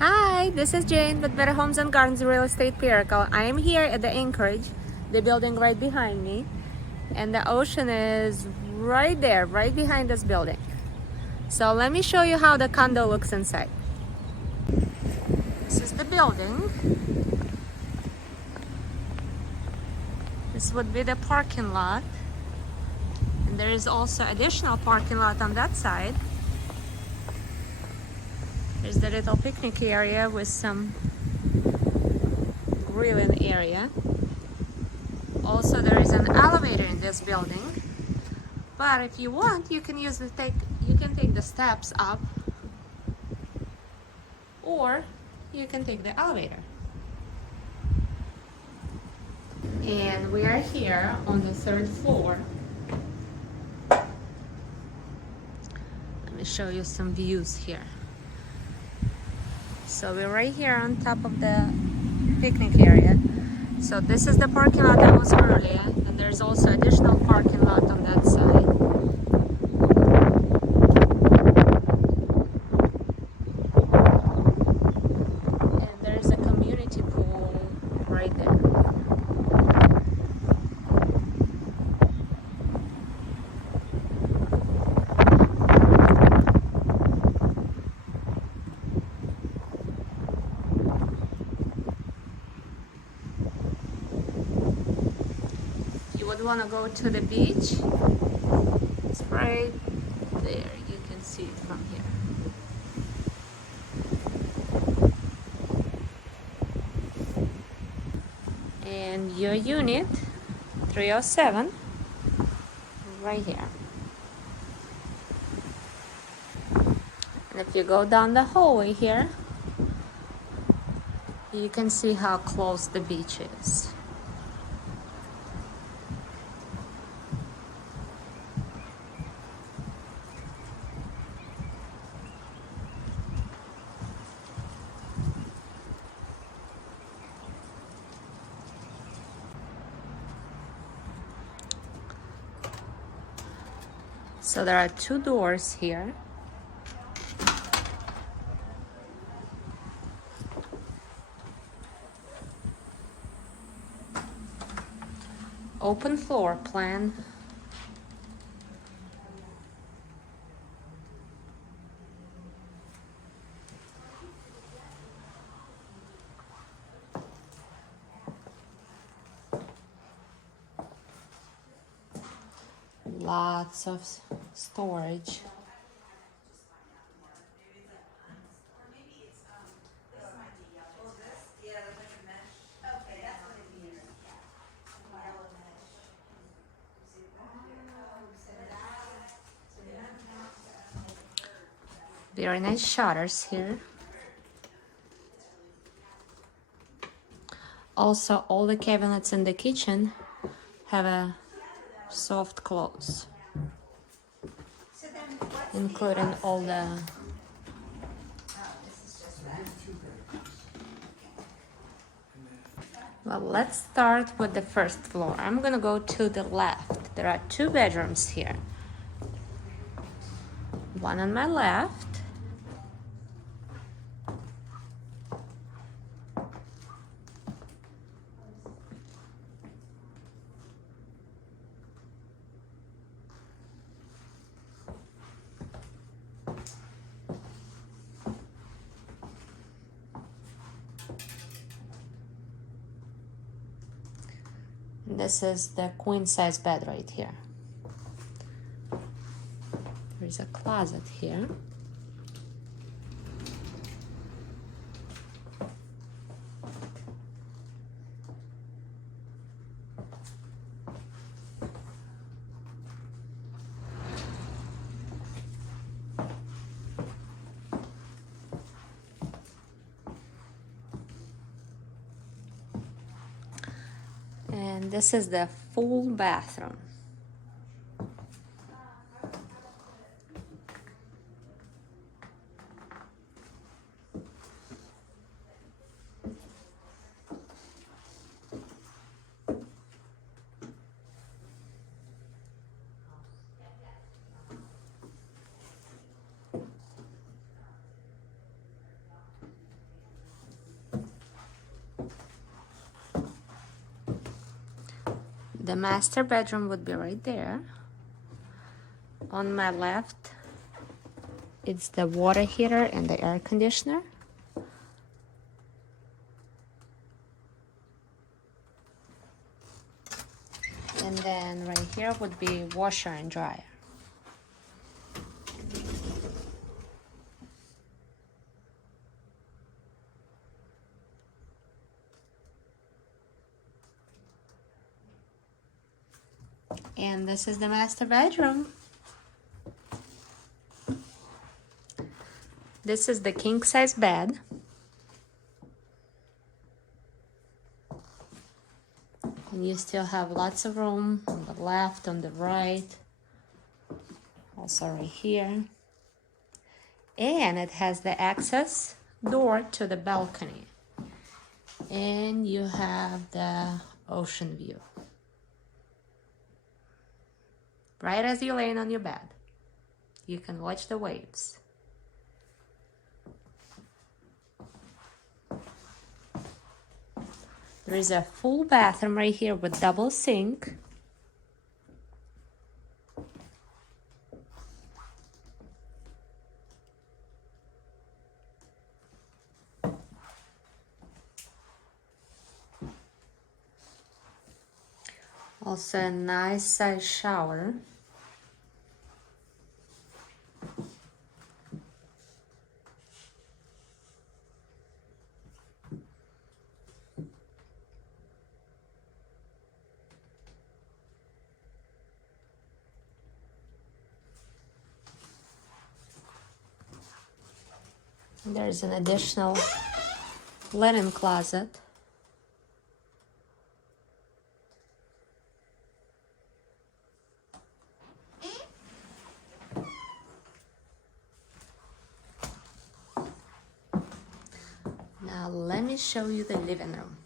Hi, this is Jane with Better Homes and Gardens Real Estate Paracle. I am here at the Anchorage, the building right behind me, and the ocean is right there, right behind this building. So let me show you how the condo looks inside. This is the building. This would be the parking lot. And there is also additional parking lot on that side. There's the little picnic area with some grilling area. Also, there is an elevator in this building, but if you want, you can take the steps up, or you can take the elevator. And we are here on the third floor. Let me show you some views here. So we're right here on top of the picnic area. So this is the parking lot that was earlier, and there's also additional parking lot on that side. And there's a community pool right there. You would want to go to the beach. It's right there. You can see it from here. And your unit 307 right here. And if you go down the hallway here, you can see how close the beach is. So there are two doors here. Open floor plan. Lots of storage. Very nice shutters here. Also, all the cabinets in the kitchen have a soft close, including all the Well, let's start with the first floor. I'm gonna go to the left. There are two bedrooms here. One on my left. This is the queen size bed right here. There's a closet here. And this is the full bathroom. The master bedroom would be right there. On my left, it's the water heater and the air conditioner. And then right here would be washer and dryer. And this is the master bedroom. This is the king size bed. And you still have lots of room on the left, on the right, also right here. And it has the access door to the balcony. And you have the ocean view. Right as you're laying on your bed, you can watch the waves. There is a full bathroom right here with double sink. Also a nice size shower. There's an additional linen closet. Now let me show you the living room.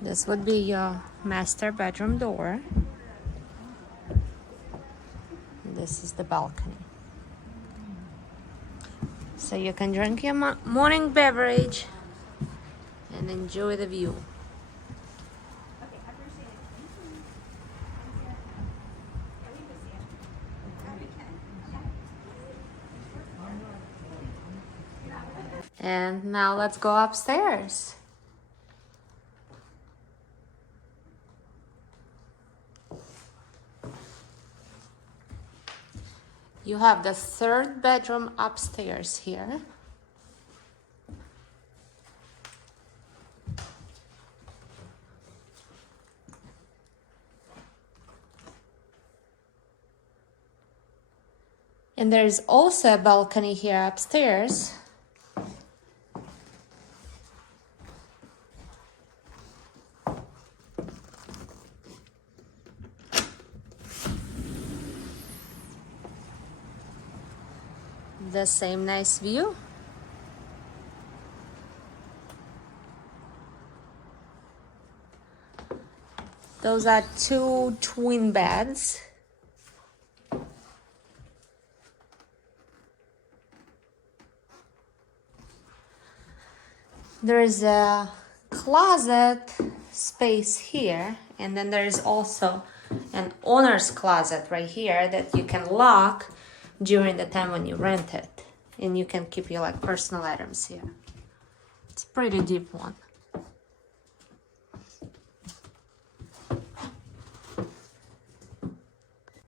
This would be your master bedroom door. This is the balcony. So you can drink your morning beverage and enjoy the view. And now let's go upstairs. You have the third bedroom upstairs here. And there's also a balcony here upstairs. The same nice view. Those are two twin beds. There's a closet space here, and then there's also an owner's closet right here that you can lock during the time when you rent it, and you can keep your like personal items here. It's a pretty deep one.